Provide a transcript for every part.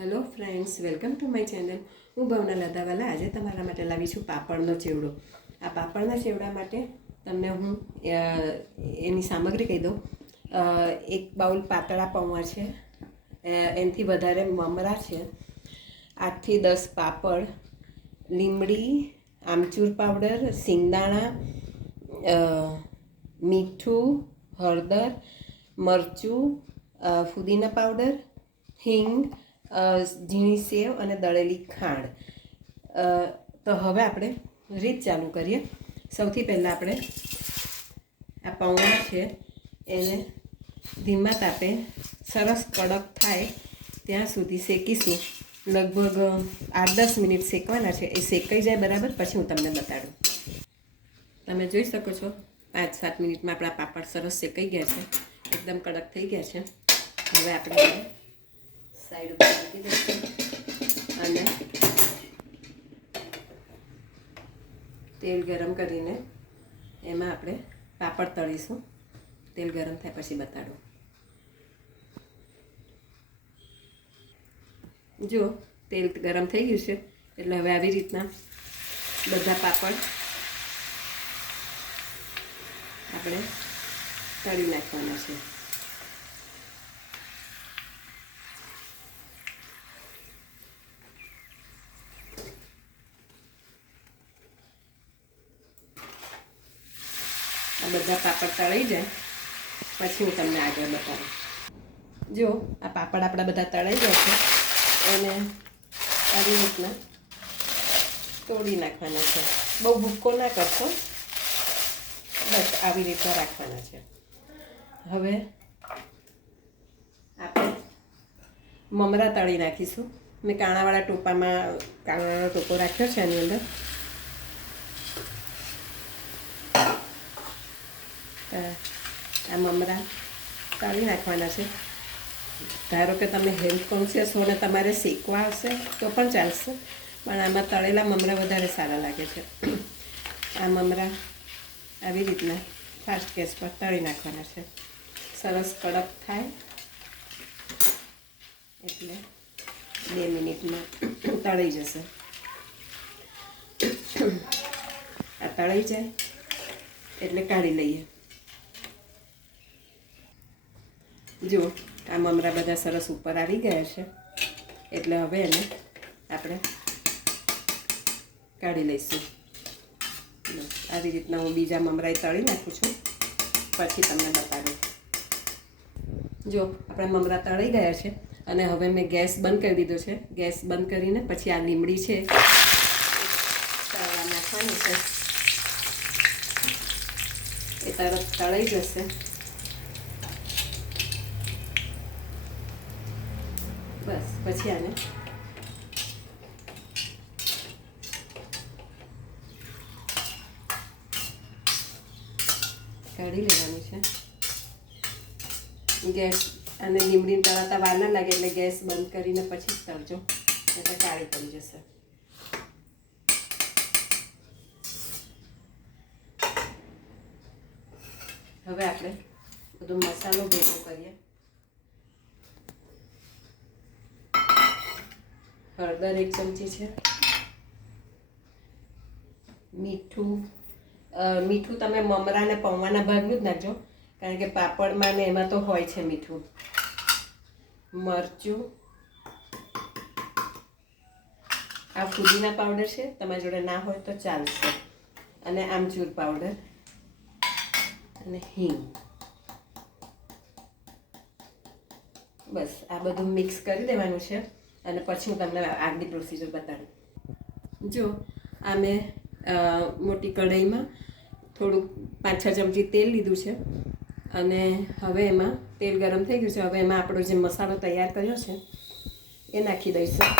Hello friends, welcome to my channel. હું ભાવના લદાવાલા. આજે તમારા માટે લાવી છું પાપડનો ચેવડો. આ પાપડના ચેવડા માટે તમને હું એની સામગ્રી કહી દઉં. એક બાઉલ પાતળા પૌવા છે, એનાથી વધારે મમરા છે, 8 થી 10 પાપડ, લીમડી, આમચૂર પાવડર, સિંગદાણા, મીઠું, હળદર, મરચું, ફુદીના પાવડર, હિંગ, ઝીણી સેવ અને દળેલી ખાંડ. તો હવે આપણે રીત ચાલુ કરીએ. સૌથી પહેલાં આપણે આ પૌવા છે એને ધીમા તાપે સરસ કડક થાય ત્યાં સુધી શેકીશું. લગભગ 8-10 મિનિટ શેકવાના છે. એ શેકાઈ જાય બરાબર પછી હું તમને બતાડું. તમે જોઈ શકો છો 5-7 મિનિટમાં આપણા પાપડ સરસ શેકાઈ ગયા છે, એકદમ કડક થઈ ગયા છે. હવે આપણે સાઈડ ઉપર મૂકી દઈશું અને તેલ ગરમ કરીને એમાં આપણે પાપડ તળીશું. તેલ ગરમ થાય પછી બતાડું. જો તેલ ગરમ થઈ ગયું છે એટલે હવે આવી રીતના બધા પાપડ આપણે તળી નાખવાના છે. આ બધા પાપડ તળાઈ જાય પછી હું તમને આગળ બતાવું. જો આ પાપડ આપણા બધા તળાઈ ગયા છે એને આવી રીતના તોડી નાખવાના છે. બહુ ભૂક્કો ના કરશો, બસ આવી રીતના રાખવાના છે. હવે આપણે મમરા તળી નાખીશું. મેં કાણાવાળા કાણાવાળો ટોપો રાખ્યો છે. એની અંદર આ મમરા તળી નાખવાના છે. ધારો કે તમે હેલ્થ કોન્શિયસ હો ને તમારે શેકવા આવશે તો પણ ચાલશે, પણ આમાં તળેલા મમરા વધારે સારા લાગે છે. આ મમરા આવી રીતના ફાસ્ટ ગેસ પર તળી નાખવાના છે. સરસ કડક થાય એટલે 2 મિનિટમાં તળાઈ જશે. આ તળાઈ જાય એટલે કાઢી લઈએ. જો આ મમરા બધા સરસ ઉપર આવી ગયા છે એટલે હવે એને આપણે કાઢી લઈશું. આવી રીતના હું બીજા મમરાએ તળી નાખું છું પછી તમને બતાડું. જો આપણા મમરા તળી ગયા છે અને હવે મેં ગેસ બંધ કરી દીધો છે. ગેસ બંધ કરીને પછી આ લીમડી છે તળવા નાખવાની છે. એ તરત તળાઈ જશે. બસ પછી આને કાઢી લેવાની છે. ગેસ અને લીમડીને તળાતા વાર ના લાગે એટલે ગેસ બંધ કરીને પછી જ તળજો, એટલે કાળી પડી જશે. હવે આપણે બધો મસાલો ભેગો કરીએ. હળદર 1 ચમચી છે, મીઠું તમે મમરા અને પૌવાના ભાગનું જ નાખજો, કારણ કે પાપડમાં ને એમાં તો હોય છે મીઠું. મરચું, આ ફુદીના પાવડર છે, તમારી જોડે ના હોય તો ચાલશે, અને આમચૂર પાવડર અને હિંગ. બસ આ બધું મિક્સ કરી દેવાનું છે અને પછી હું તમને આગલી પ્રોસિજર બતાડું. જો આ મેં મોટી કઢાઈમાં થોડુંક 5-6 ચમચી તેલ લીધું છે અને હવે એમાં તેલ ગરમ થઈ ગયું છે. હવે એમાં આપણો જે મસાલો તૈયાર કર્યો છે એ નાખી દઈશું.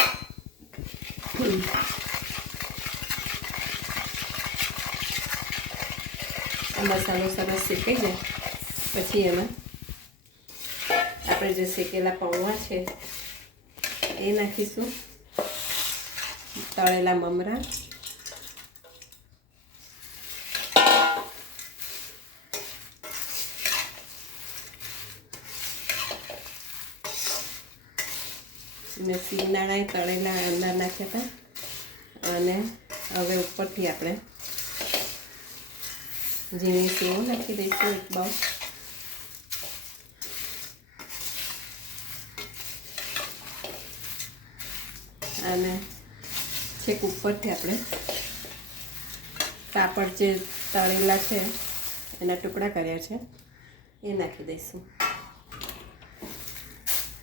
આ મસાલો સરસ શેકાઈ જાય પછી એમાં આપણે જે શેકેલા પૌવા છે એ નાખીશું, તળેલા મમરા, મેં સિંગદાણા તળેલા અંદર નાખ્યા હતા અને હવે ઉપરથી આપણે ઝીણી સેવ નાખી દઈશું એક બાઉલ. અને છેક ઉપરથી આપણે પાપડ જે તળેલા છે એના ટુકડા કર્યા છે એ નાખી દઈશું.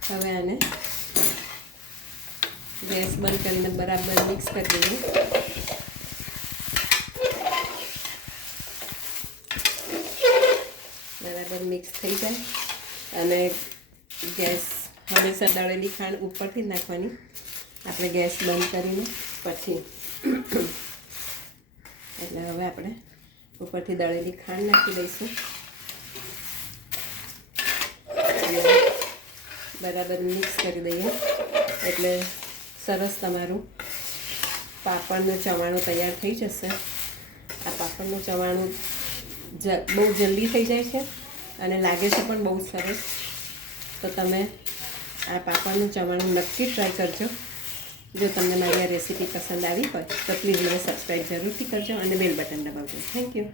હવે આને ગેસ બંધ કરીને બરાબર મિક્સ કરી દઈએ. બરાબર મિક્સ થઈ જાય અને ગેસ હંમેશા દળેલી ખાંડ ઉપરથી જ નાખવાની. આપણે ગેસ બંધ કરીને પછી એટલે હવે આપણે ઉપરથી દળેલી ખાંડ નાખી દઈશું અને બરાબર મિક્સ કરી દઈએ એટલે સરસ તમારું પાપડનું ચવાણું તૈયાર થઈ જશે. આ પાપડનું ચવાણું બહુ જલ્દી થઈ જાય છે અને લાગે છે પણ બહુ સરસ. તો તમે આ પાપડનું ચવાણું નક્કી ટ્રાય કરજો. જો તમને મારી આ રેસીપી પસંદ આવી હોય તો પ્લીઝ મને સબસ્ક્રાઈબ જરૂરથી કરજો અને બેલ બટન દબાવજો. Thank you.